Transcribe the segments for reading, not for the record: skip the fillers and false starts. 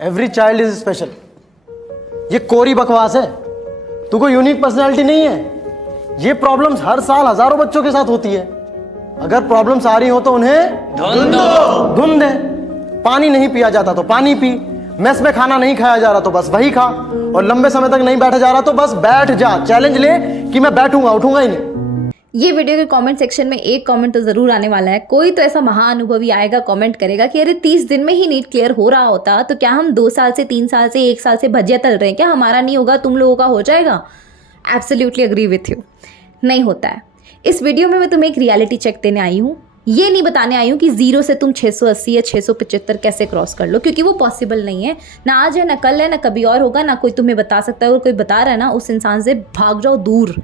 Every child is special. ये कोरी बकवास है। तू कोई यूनिक पर्सनैलिटी नहीं है। ये प्रॉब्लम्स हर साल हजारों बच्चों के साथ होती है। अगर प्रॉब्लम्स आ रही हो तो उन्हें धुन दे। पानी नहीं पिया जाता तो पानी पी। मेस में खाना नहीं खाया जा रहा तो बस वही खा। और लंबे समय तक नहीं बैठा जा रहा तो बस बैठ जा। चैलेंज ले कि मैं बैठूंगा, उठूंगा ही नहीं। ये वीडियो के कमेंट सेक्शन में एक कमेंट तो ज़रूर आने वाला है। कोई तो ऐसा महाअनुभवी आएगा, कमेंट करेगा कि अरे 30 दिन में ही नीट क्लियर हो रहा होता तो क्या हम 2 साल से 3 साल से 1 साल से भजिया तल रहे हैं क्या? हमारा नहीं होगा, तुम लोगों का हो जाएगा। एब्सोल्युटली अग्री विथ यू, नहीं होता है। इस वीडियो में मैं तुम्हें एक रियलिटी चेक देने आई हूँ। ये नहीं बताने आई हूँ कि 0 से तुम 680 या 675 कैसे क्रॉस कर लो, क्योंकि वो पॉसिबल नहीं है। ना आज है, ना कल है, ना कभी और होगा, ना कोई तुम्हें बता सकता है। और कोई बता रहा है ना, उस इंसान से भाग जाओ दूर,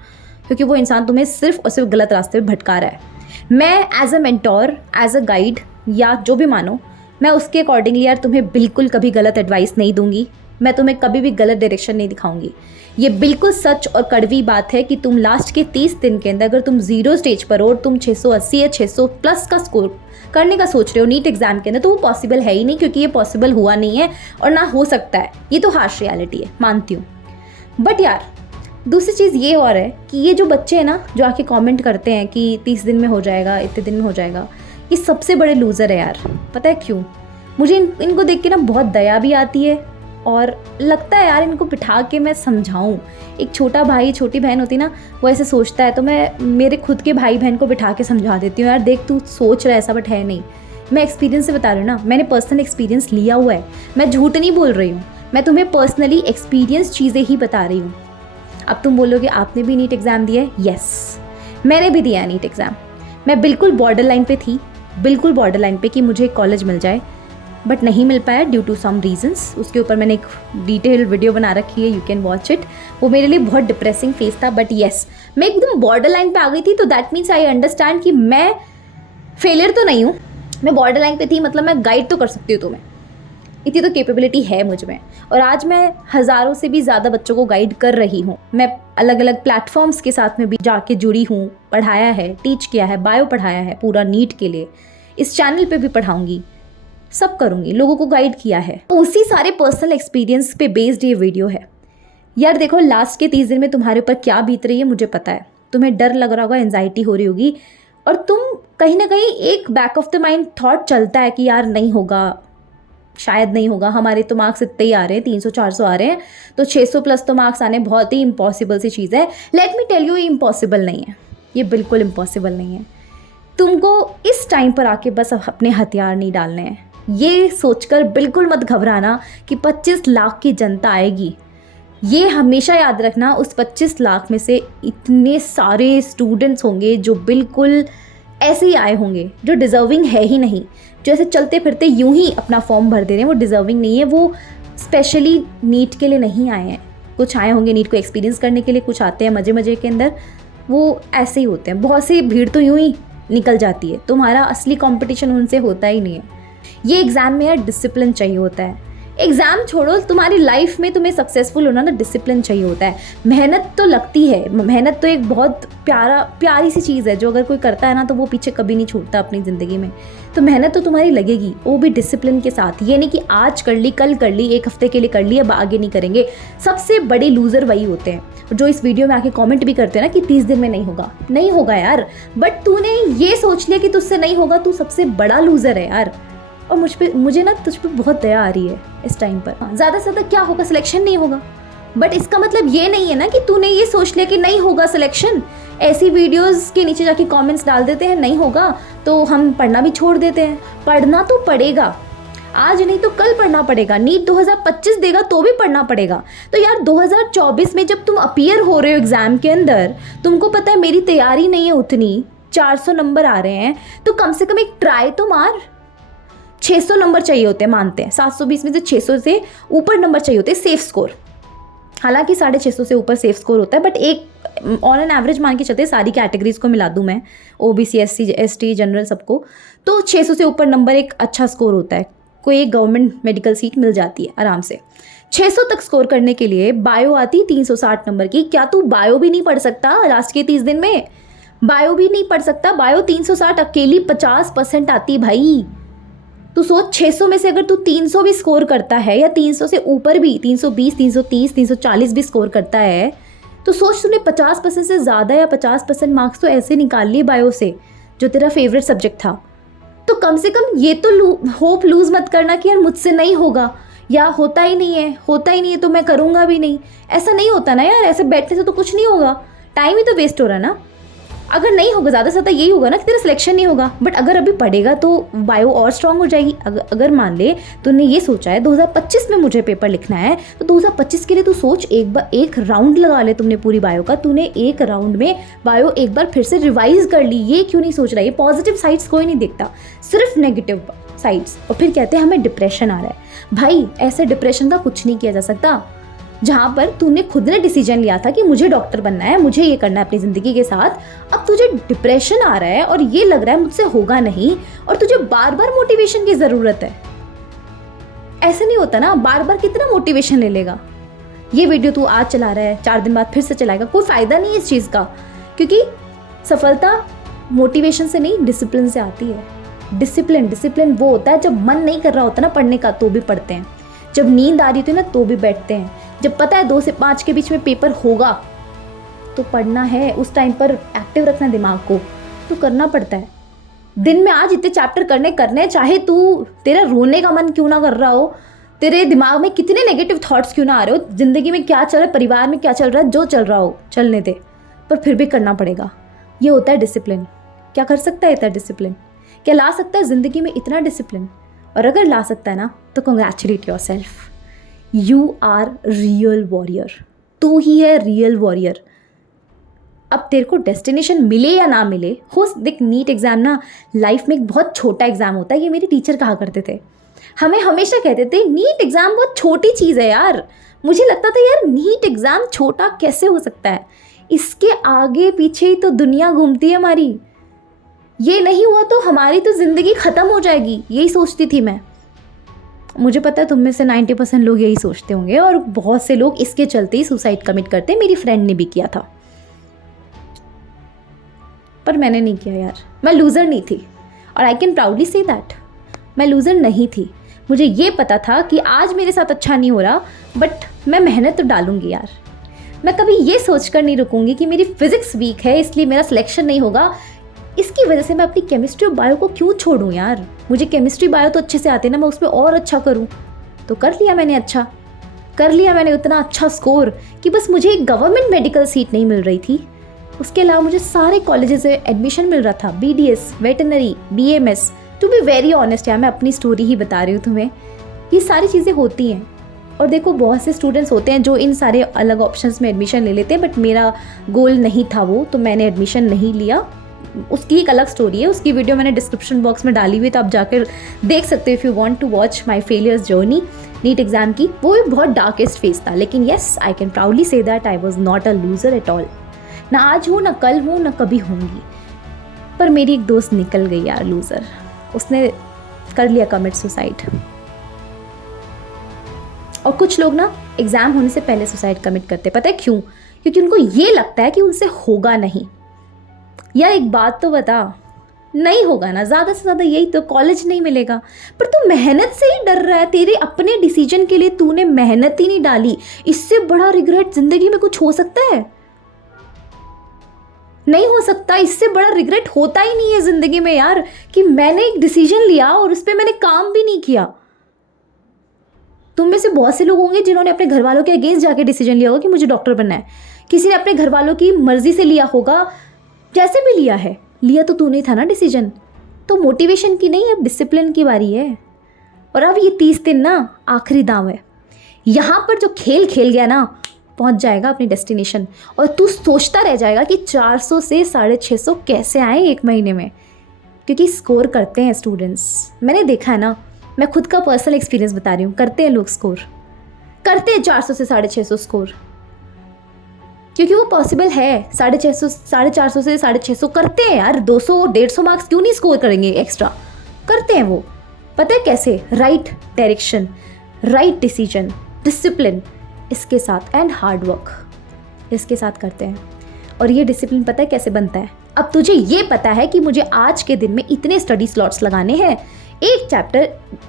क्योंकि वो इंसान तुम्हें सिर्फ और सिर्फ गलत रास्ते पे भटका रहा है। मैं as a mentor, as a guide या जो भी मानो, मैं उसके अकॉर्डिंगली यार तुम्हें बिल्कुल कभी गलत एडवाइस नहीं दूंगी। मैं तुम्हें कभी भी गलत डायरेक्शन नहीं दिखाऊंगी। ये बिल्कुल सच और कड़वी बात है कि तुम लास्ट के 30 दिन के अंदर अगर तुम 0 स्टेज पर हो और तुम 680 या 600 प्लस का स्कोर करने का सोच रहे हो नीट एग्जाम के अंदर, तो वो पॉसिबल है ही नहीं, क्योंकि ये पॉसिबल हुआ नहीं है और ना हो सकता है। ये तो हार्श रियलिटी है, मानती हूँ। बट यार दूसरी चीज़ ये और है कि ये जो बच्चे हैं ना, जो आके कमेंट करते हैं कि 30 दिन में हो जाएगा, इतने दिन में हो जाएगा, ये सबसे बड़े लूज़र है यार। पता है क्यों? मुझे इनको देख के ना बहुत दया भी आती है और लगता है यार इनको बिठा के मैं समझाऊं। एक छोटा भाई छोटी बहन होती ना, वो ऐसे सोचता है तो मैं मेरे खुद के भाई बहन को बिठा के समझा देती हूँ, यार देख तू सोच रहा है ऐसा, बट है नहीं। मैं एक्सपीरियंस से बता रही हूँ ना, मैंने पर्सनल एक्सपीरियंस लिया हुआ है। मैं झूठ नहीं बोल रही हूँ, मैं तुम्हें पर्सनली एक्सपीरियंस चीज़ें ही बता रही हूँ। अब तुम बोलोगे आपने भी नीट एग्ज़ाम दिया है? यस, मैंने भी दिया है नीट एग्ज़ाम। मैं बिल्कुल बॉर्डर लाइन पे थी, बिल्कुल बॉर्डर लाइन पे कि मुझे कॉलेज मिल जाए, बट नहीं मिल पाया ड्यू टू सम रीजंस। उसके ऊपर मैंने एक डिटेल वीडियो बना रखी है, यू कैन वॉच इट। वो मेरे लिए बहुत डिप्रेसिंग फेज था, बट येस, मैं एकदम बॉर्डर लाइन पे आ गई थी। तो दैट मीन्स आई अंडरस्टैंड कि मैं फेलियर तो नहीं हूँ, मैं बॉर्डर लाइन पे थी, मतलब मैं गाइड तो कर सकती हूँ तुम्हें। इतनी तो कैपेबिलिटी है मुझ में। और आज मैं हज़ारों से भी ज़्यादा बच्चों को गाइड कर रही हूँ। मैं अलग अलग प्लेटफॉर्म्स के साथ में भी जाके जुड़ी हूँ, पढ़ाया है, टीच किया है, बायो पढ़ाया है पूरा नीट के लिए। इस चैनल पे भी पढ़ाऊँगी, सब करूँगी, लोगों को गाइड किया है। उसी सारे पर्सनल एक्सपीरियंस पे बेस्ड ये वीडियो है। यार देखो, लास्ट के 30 दिन में तुम्हारे ऊपर क्या बीत रही है मुझे पता है। तुम्हें डर लग रहा होगा, एंजाइटी हो रही होगी, और तुम कहीं ना कहीं एक back of the mind thought चलता है कि यार नहीं होगा, शायद नहीं होगा, हमारे तो मार्क्स इतने ही आ रहे हैं, 300-400 आ रहे हैं, तो 600 प्लस तो मार्क्स आने बहुत ही इम्पॉसिबल सी चीज़ है। लेट मी टेल यू, ये इम्पॉसिबल नहीं है, ये बिल्कुल इम्पॉसिबल नहीं है। तुमको इस टाइम पर आके बस अपने हथियार नहीं डालने हैं। ये सोचकर बिल्कुल मत घबराना कि 25 लाख की जनता आएगी। ये हमेशा याद रखना, उस 25 लाख में से इतने सारे स्टूडेंट्स होंगे जो बिल्कुल ऐसे ही आए होंगे, जो डिज़र्विंग है ही नहीं, जो ऐसे चलते फिरते यूं ही अपना फॉर्म भर दे रहे हैं। वो डिज़र्विंग नहीं है, वो स्पेशली नीट के लिए नहीं आए हैं। कुछ आए होंगे नीट को एक्सपीरियंस करने के लिए, कुछ आते हैं मज़े मज़े के अंदर, वो ऐसे ही होते हैं। बहुत सी भीड़ तो यूं ही निकल जाती है, तुम्हारा असली कॉम्पिटिशन उनसे होता ही नहीं है। ये एग्ज़ाम में यार डिसिप्लिन चाहिए होता है। एग्ज़ाम छोड़ो, तुम्हारी लाइफ में तुम्हें सक्सेसफुल होना ना, डिसिप्लिन चाहिए होता है। मेहनत तो लगती है, मेहनत तो एक बहुत प्यारी सी चीज़ है, जो अगर कोई करता है ना तो वो पीछे कभी नहीं छूटता अपनी ज़िंदगी में। तो मेहनत तो तुम्हारी लगेगी, वो भी डिसिप्लिन के साथ। ये नहीं कि आज कर ली, कल कर ली, 1 हफ्ते के लिए कर ली, अब आगे नहीं करेंगे। सबसे बड़े लूज़र वही होते हैं जो इस वीडियो में आके कमेंट भी करते हैं ना कि 30 दिन में नहीं होगा। नहीं होगा यार, बट तूने ये सोच लिया कि तुझसे नहीं होगा, तू सबसे बड़ा लूज़र है यार। और मुझे ना तुझ पे बहुत दया आ रही है इस टाइम पर। ज़्यादा से ज़्यादा क्या होगा, सिलेक्शन नहीं होगा, बट इसका मतलब ये नहीं है ना कि तूने ये सोच लिया कि नहीं होगा सिलेक्शन। ऐसी वीडियोस के नीचे जाके कमेंट्स डाल देते हैं नहीं होगा, तो हम पढ़ना भी छोड़ देते हैं। पढ़ना तो पड़ेगा, आज नहीं तो कल पढ़ना पड़ेगा। नीट 2025 देगा तो भी पढ़ना पड़ेगा। तो यार 2024 में जब तुम अपीयर हो रहे हो एग्ज़ाम के अंदर, तुमको पता है मेरी तैयारी नहीं है उतनी, 400 नंबर आ रहे हैं, तो कम से कम एक ट्राई तो मार। 600 नंबर चाहिए होते हैं, मानते हैं 720 में से 600 से ऊपर नंबर चाहिए होते हैं सेफ स्कोर। हालांकि 650 से ऊपर सेफ स्कोर होता है, बट एक ऑन एन एवरेज मान के चलते हैं, सारी कैटेगरीज को मिला दूं मैं, ओबीसी, एससी, एसटी, जनरल सबको, तो 600 से ऊपर नंबर एक अच्छा स्कोर होता है। कोई एक गवर्नमेंट मेडिकल सीट मिल जाती है आराम से। 600 तक स्कोर करने के लिए बायो आती 360 नंबर की। क्या तू बायो भी नहीं पढ़ सकता लास्ट के 30 दिन में? बायो भी नहीं पढ़ सकता? बायो 360 अकेली 50% आती भाई। तू सोच 600 में से अगर तू 300 भी स्कोर करता है या 300 से ऊपर भी 320, 330, 340 भी स्कोर करता है, तो सोच तूने 50% से ज़्यादा या 50% मार्क्स तो ऐसे निकाल लिए बायो से, जो तेरा फेवरेट सब्जेक्ट था। तो कम से कम ये तो होप लूज़ मत करना कि यार मुझसे नहीं होगा या होता ही नहीं है तो मैं करूँगा भी नहीं। ऐसा नहीं होता ना यार, ऐसे बैठने से तो कुछ नहीं होगा, टाइम ही तो वेस्ट हो रहा ना। अगर नहीं होगा, ज़्यादा से ज़्यादा यही होगा ना कि तेरा सिलेक्शन नहीं होगा, बट अगर अभी पढ़ेगा तो बायो और स्ट्रांग हो जाएगी। अगर मान ले तूने ये सोचा है 2025 में मुझे पेपर लिखना है, तो 2025 के लिए तू सोच, एक राउंड लगा ले तुमने पूरी बायो का, तूने एक राउंड में बायो एक बार फिर से रिवाइज कर ली। ये क्यों नहीं सोच रहा? ये पॉजिटिव साइड्स कोई नहीं देखता, सिर्फ नेगेटिव साइड्स, और फिर कहते हैं हमें डिप्रेशन आ रहा है। भाई ऐसे डिप्रेशन का कुछ नहीं किया जा सकता। जहाँ पर तूने खुद ने डिसीजन लिया था कि मुझे डॉक्टर बनना है, मुझे ये करना है अपनी ज़िंदगी के साथ, अब तुझे डिप्रेशन आ रहा है और ये लग रहा है मुझसे होगा नहीं, और तुझे बार बार मोटिवेशन की ज़रूरत है। ऐसा नहीं होता ना, बार बार कितना मोटिवेशन ले लेगा। ये वीडियो तू आज चला रहा है, 4 दिन बाद फिर से चलाएगा, कोई फ़ायदा नहीं है इस चीज़ का, क्योंकि सफलता मोटिवेशन से नहीं, डिसिप्लिन से आती है। डिसिप्लिन वो होता है जब मन नहीं कर रहा होता ना पढ़ने का तो भी पढ़ते हैं, जब नींद आ रही होती है ना तो भी बैठते हैं, जब पता है 2 से 5 के बीच में पेपर होगा तो पढ़ना है, उस टाइम पर एक्टिव रखना दिमाग को, तो करना पड़ता है। दिन में आज इतने चैप्टर करने चाहे तेरा रोने का मन क्यों ना कर रहा हो, तेरे दिमाग में कितने नेगेटिव थॉट्स क्यों ना आ रहे हो, ज़िंदगी में क्या चल रहा है, परिवार में क्या चल रहा है, जो चल रहा हो चलने दे, पर फिर भी करना पड़ेगा। ये होता है डिसिप्लिन। क्या कर सकता है इतना डिसिप्लिन? क्या ला सकता है ज़िंदगी में इतना डिसिप्लिन? और अगर ला सकता है ना तो congratulate yourself, you are real warrior. तू ही है रियल वॉरियर। अब तेरे को डेस्टिनेशन मिले या ना मिले, हो देख नीट एग्ज़ाम ना लाइफ में एक बहुत छोटा एग्ज़ाम होता है। ये मेरे टीचर कहा करते थे, हमें हमेशा कहते थे नीट एग्ज़ाम बहुत छोटी चीज़ है यार। मुझे लगता था यार नीट एग्ज़ाम छोटा कैसे हो सकता है, इसके आगे पीछे ही तो दुनिया घूमती है हमारी। ये नहीं हुआ तो हमारी तो ज़िंदगी ख़त्म हो जाएगी, यही सोचती थी मैं। मुझे पता है तुम में से 90% लोग यही सोचते होंगे, और बहुत से लोग इसके चलते ही सुसाइड कमिट करते हैं। मेरी फ्रेंड ने भी किया था, पर मैंने नहीं किया यार। मैं लूज़र नहीं थी, और आई कैन प्राउडली से दैट मैं लूज़र नहीं थी। मुझे ये पता था कि आज मेरे साथ अच्छा नहीं हो रहा, बट मैं मेहनत तो डालूंगी यार। मैं कभी ये सोचकर नहीं रुकूंगी कि मेरी फिज़िक्स वीक है इसलिए मेरा सिलेक्शन नहीं होगा, इसकी वजह से मैं अपनी केमिस्ट्री और बायो को क्यों छोड़ूं यार। मुझे केमिस्ट्री बायो तो अच्छे से आते ना, मैं उसमें और अच्छा करूं। तो कर लिया मैंने, अच्छा कर लिया मैंने, उतना अच्छा स्कोर कि बस मुझे एक गवर्नमेंट मेडिकल सीट नहीं मिल रही थी, उसके अलावा मुझे सारे कॉलेजेस में एडमिशन मिल रहा था, BDS, veterinary, BMS। To be very honest यार, मैं अपनी स्टोरी ही बता रही हूँ तुम्हें। ये सारी चीज़ें होती हैं, और देखो बहुत से स्टूडेंट्स होते हैं जो इन सारे अलग ऑप्शंस में एडमिशन ले लेते हैं, बट मेरा गोल नहीं था वो, तो मैंने एडमिशन नहीं लिया। उसकी एक अलग स्टोरी है, उसकी वीडियो मैंने डिस्क्रिप्शन बॉक्स में डाली हुई, तो आप जाकर देख सकते हो if you want to watch my failures journey NEET exam की। वो एक बहुत डार्केस्ट फेज था, लेकिन yes I can proudly say that I was not a loser at all. ना आज हूँ, ना कल हूँ, ना कभी होंगी। पर मेरी एक दोस्त निकल गई यार लूज़र, उसने कर लिया कमिट सुसाइड। और कुछ लोग ना एग्ज़ाम होने से पहले सुसाइड कमिट करते, पता है क्यों? क्योंकि उनको ये लगता है कि उनसे होगा नहीं। यार एक बात तो बता, नहीं होगा ना, ज़्यादा से ज़्यादा यही तो, कॉलेज नहीं मिलेगा। पर तू मेहनत से ही डर रहा है, तेरे अपने डिसीजन के लिए तूने मेहनत ही नहीं डाली। इससे बड़ा रिग्रेट ज़िंदगी में कुछ हो सकता है? नहीं हो सकता। इससे बड़ा रिग्रेट होता ही नहीं है ज़िंदगी में यार, कि मैंने एक डिसीजन लिया और उस पर मैंने काम भी नहीं किया। तुम में से बहुत से लोग होंगे जिन्होंने अपने घर वालों के अगेंस्ट जाके डिसीजन लिया होगा कि मुझे डॉक्टर बनना है। किसी ने अपने घर वालों की मर्जी से लिया होगा, जैसे भी लिया है, लिया तो तूने था ना डिसीजन। तो मोटिवेशन की नहीं, अब डिसिप्लिन की बारी है। और अब ये 30 दिन ना आखिरी दांव है। यहाँ पर जो खेल खेल गया ना, पहुँच जाएगा अपनी डेस्टिनेशन, और तू सोचता रह जाएगा कि 400 से 650 कैसे आए एक महीने में, क्योंकि स्कोर करते हैं स्टूडेंट्स। मैंने देखा है ना, मैं खुद का पर्सनल एक्सपीरियंस बता रही हूँ, करते हैं लोग स्कोर, करते हैं 400 से 650 स्कोर, क्योंकि वो पॉसिबल है। 650, 450 से 650 करते हैं यार। 200, 150 मार्क्स क्यों नहीं स्कोर करेंगे एक्स्ट्रा? करते हैं वो। पता है कैसे? Right direction, right decision, discipline इसके साथ, एंड हार्ड वर्क इसके साथ करते हैं। और ये डिसिप्लिन पता है कैसे बनता है? अब तुझे ये पता है कि मुझे आज के दिन में इतने स्टडी स्लॉट्स लगाने हैं, एक चैप्टर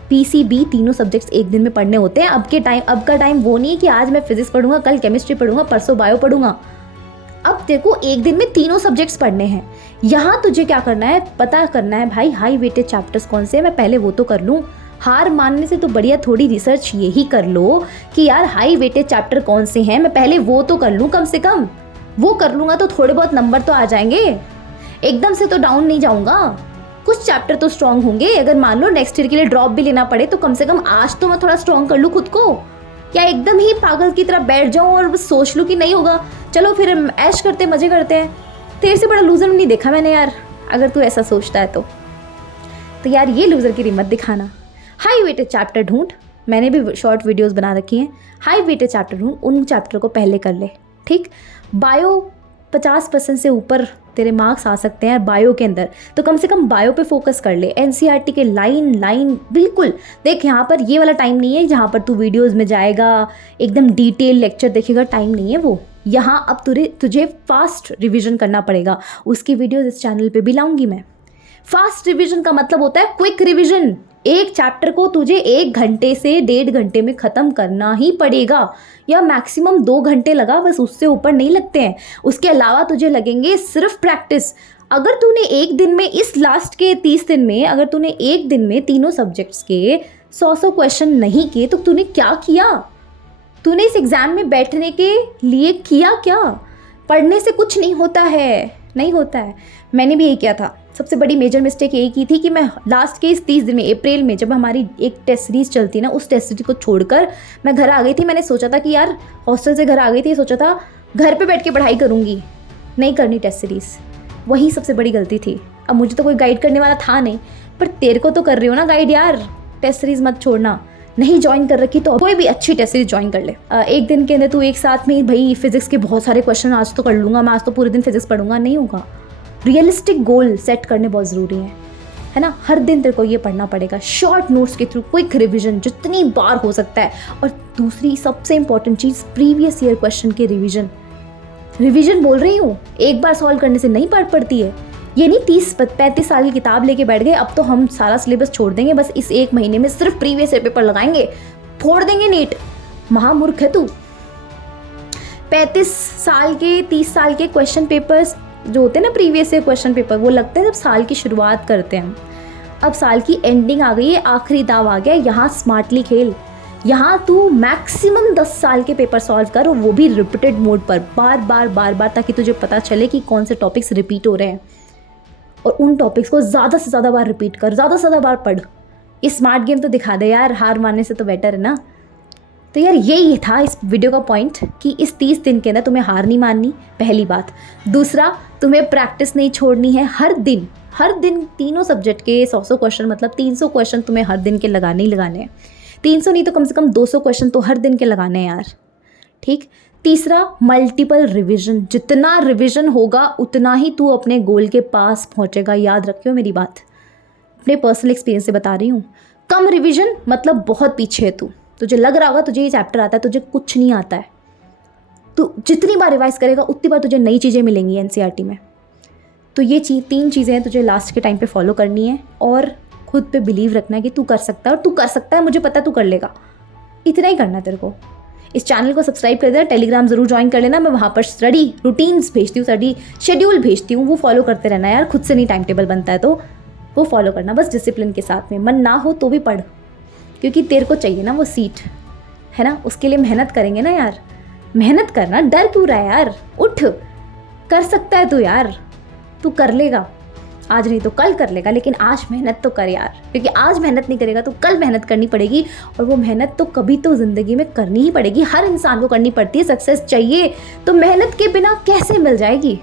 PCB तीनों सब्जेक्ट्स एक दिन में पढ़ने होते हैं। अब का टाइम वो नहीं है कि आज मैं फिजिक्स पढ़ूंगा, कल केमिस्ट्री पढ़ूंगा, परसों बायो पढ़ूंगा। अब देखो एक दिन में तीनों सब्जेक्ट्स पढ़ने हैं। यहाँ तुझे क्या करना है, पता करना है भाई हाई वेटेड चैप्टर्स कौन से हैं, मैं पहले वो तो कर लूँ। हार मानने से तो बढ़िया थोड़ी रिसर्च यही कर लो कि यार हाई वेटेड चैप्टर कौन से हैं, मैं पहले वो तो कर लूँ। कम से कम वो कर लूँगा तो थोड़े बहुत नंबर तो आ जाएंगे, एकदम से तो डाउन नहीं जाऊँगा। कुछ चैप्टर तो स्ट्रांग होंगे। अगर मान लो नेक्स्ट ईयर के लिए ड्रॉप भी लेना पड़े तो कम से कम आज तो मैं थोड़ा स्ट्रांग कर लूँ खुद को, या एकदम ही पागल की तरह बैठ जाऊँ और बस सोच लूँ कि नहीं होगा, चलो फिर ऐश करते मजे करते हैं। तेरे से बड़ा लूजर नहीं देखा मैंने यार, अगर तू ऐसा सोचता है तो यार ये लूजर की हिम्मत दिखाना। हाई वेटेड चैप्टर ढूंढ, मैंने भी शॉर्ट वीडियोस बना रखी हैं। हाई वेटेड चैप्टर ढूंढ, उन चैप्टर को पहले कर ले, ठीक। बायो 50% से ऊपर तेरे मार्क्स आ सकते हैं बायो के अंदर, तो कम से कम बायो पे फोकस कर ले। NCERT के लाइन बिल्कुल देख, यहाँ पर ये वाला टाइम नहीं है जहाँ पर तू वीडियोस में जाएगा एकदम डिटेल लेक्चर देखेगा, टाइम नहीं है वो। यहाँ अब तुझे फास्ट रिवीजन करना पड़ेगा, उसकी वीडियोस इस चैनल पे भी लाऊंगी मैं। फास्ट रिवीजन का मतलब होता है क्विक रिवीजन। एक चैप्टर को तुझे 1 घंटे से 1.5 घंटे में ख़त्म करना ही पड़ेगा, या मैक्सिमम 2 घंटे लगा, बस उससे ऊपर नहीं लगते हैं। उसके अलावा तुझे लगेंगे सिर्फ प्रैक्टिस। अगर तूने एक दिन में, इस लास्ट के 30 दिन में, अगर तूने एक दिन में तीनों सब्जेक्ट्स के 100 क्वेश्चन नहीं किए तो तूने क्या किया? तूने इस एग्ज़ाम में बैठने के लिए किया क्या? पढ़ने से कुछ नहीं होता है, नहीं होता है। मैंने भी यही किया था। सबसे बड़ी मेजर मिस्टेक यही की थी कि मैं लास्ट के इस 30 दिन में, अप्रैल में जब हमारी एक टेस्ट सीरीज़ चलती ना, उस टेस्ट सीरीज को छोड़कर मैं घर आ गई थी। मैंने सोचा था कि यार हॉस्टल से घर आ गई थी, सोचा था घर पे बैठ के पढ़ाई करूँगी, नहीं करनी टेस्ट सीरीज़। वही सबसे बड़ी गलती थी। अब मुझे तो कोई गाइड करने वाला था नहीं, पर तेरे को तो कर रही हो ना गाइड यार, टेस्ट सीरीज़ मत छोड़ना। नहीं ज्वाइन कर रखी तो कोई भी अच्छी टेस्ट सीरीज ज्वाइन कर ले। एक दिन के अंदर तू एक साथ में भाई फिजिक्स के बहुत सारे क्वेश्चन आज तो कर लूँगा मैं, आज तो पूरे दिन फिजिक्स पढ़ूंगा, नहीं होगा। रियलिस्टिक गोल सेट करने बहुत ज़रूरी है ना। हर दिन तेरे को ये पढ़ना पड़ेगा, शॉर्ट नोट्स के थ्रू क्विक रिवीजन जितनी बार हो सकता है। और दूसरी सबसे इंपॉर्टेंट चीज़, प्रीवियस ईयर क्वेश्चन के रिवीजन बोल रही हूँ। एक बार सॉल्व करने से नहीं पड़ती है। ये नहीं 30-35 साल की किताब लेके बैठ गए, अब तो हम सारा सिलेबस छोड़ देंगे, बस इस 1 महीने में सिर्फ प्रीवियस ईयर पेपर लगाएंगे, फोड़ देंगे नीट। महामूर्ख है तू। 35 साल के 30 साल के क्वेश्चन पेपर्स जो होते हैं ना, प्रीवियस ईयर क्वेश्चन पेपर, वो लगता है जब साल की शुरुआत करते हैं। अब साल की एंडिंग आ गई है, आखिरी दाव आ गया, यहाँ स्मार्टली खेल। यहाँ तू मैक्सिमम 10 साल के पेपर सॉल्व कर, और वो भी रिपीटेड मोड पर, बार बार, ताकि तुझे पता चले कि कौन से टॉपिक्स रिपीट हो रहे हैं, और उन टॉपिक्स को ज़्यादा से ज़्यादा बार रिपीट कर, ज़्यादा से ज़्यादा बार पढ़। ये स्मार्ट गेम तो दिखा दे यार, हार मानने से तो बेटर है ना। तो यार यही था इस वीडियो का पॉइंट, कि इस 30 दिन के अंदर तुम्हें हार नहीं माननी, पहली बात। दूसरा, तुम्हें प्रैक्टिस नहीं छोड़नी है। हर दिन तीनों सब्जेक्ट के 100 क्वेश्चन, मतलब 300 क्वेश्चन तुम्हें हर दिन के लगाने ही लगाने हैं। 300 नहीं तो कम से कम 200 क्वेश्चन तो हर दिन के लगाने हैं यार, ठीक। तीसरा, मल्टीपल रिवीजन। जितना रिवीजन होगा उतना ही तू अपने गोल के पास पहुंचेगा, याद रखियो मेरी बात, अपने पर्सनल एक्सपीरियंस से बता रही हूँ। कम रिवीजन मतलब बहुत पीछे है तू। तुझे लग रहा होगा तुझे ये चैप्टर आता है, तुझे कुछ नहीं आता है। तू जितनी बार रिवाइज करेगा उतनी बार तुझे नई चीज़ें मिलेंगी NCERT में। तो ये 3 चीज़ें तुझे लास्ट के टाइम पे फॉलो करनी है, और खुद पे बिलीव रखना है कि तू कर सकता है, और तू कर सकता है, मुझे पता है तू कर लेगा। इतना ही करना है तेरे को। इस चैनल को सब्सक्राइब कर देना, टेलीग्राम ज़रूर ज्वाइन कर लेना। मैं वहाँ पर स्टडी रूटीन्स भेजती हूँ, स्टडी शेड्यूल भेजती हूँ, वो फॉलो करते रहना यार। खुद से नहीं टाइम टेबल बनता है तो वो फॉलो करना, बस डिसिप्लिन के साथ में। मन ना हो तो भी पढ़, क्योंकि तेरे को चाहिए ना वो सीट, है ना। उसके लिए मेहनत करेंगे ना यार, मेहनत करना। डर क्यों रहा है यार, उठ, कर सकता है तू यार, तू कर लेगा। आज नहीं तो कल कर लेगा, लेकिन आज मेहनत तो कर यार, क्योंकि आज मेहनत नहीं करेगा तो कल मेहनत करनी पड़ेगी, और वो मेहनत तो कभी तो ज़िंदगी में करनी ही पड़ेगी। हर इंसान को करनी पड़ती है। सक्सेस चाहिए तो मेहनत के बिना कैसे मिल जाएगी।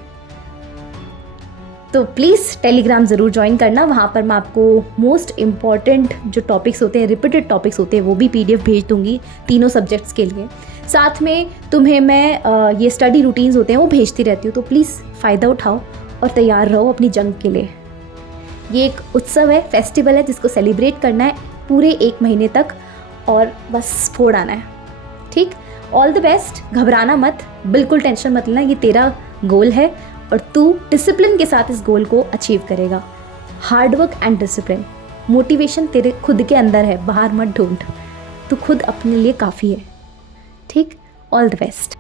तो प्लीज़ टेलीग्राम ज़रूर ज्वाइन करना, वहाँ पर मैं आपको मोस्ट इम्पॉर्टेंट जो टॉपिक्स होते हैं, रिपीटेड टॉपिक्स होते हैं, वो भी PDF भेज दूँगी तीनों सब्जेक्ट्स के लिए। साथ में तुम्हें मैं ये स्टडी रूटीन्स होते हैं वो भेजती रहती हूँ, तो प्लीज़ फ़ायदा उठाओ और तैयार रहो अपनी जंग के लिए। ये एक उत्सव है, फेस्टिवल है, जिसको सेलिब्रेट करना है पूरे 1 महीने तक, और बस फोड़ आना है, ठीक। ऑल द बेस्ट, घबराना मत, बिल्कुल टेंशन मत लेना, ये तेरा गोल है और तू डिसिप्लिन के साथ इस गोल को अचीव करेगा। हार्डवर्क एंड डिसिप्लिन, मोटिवेशन तेरे खुद के अंदर है, बाहर मत ढूंढ। तू खुद अपने लिए काफ़ी है। ठीक, ऑल द बेस्ट।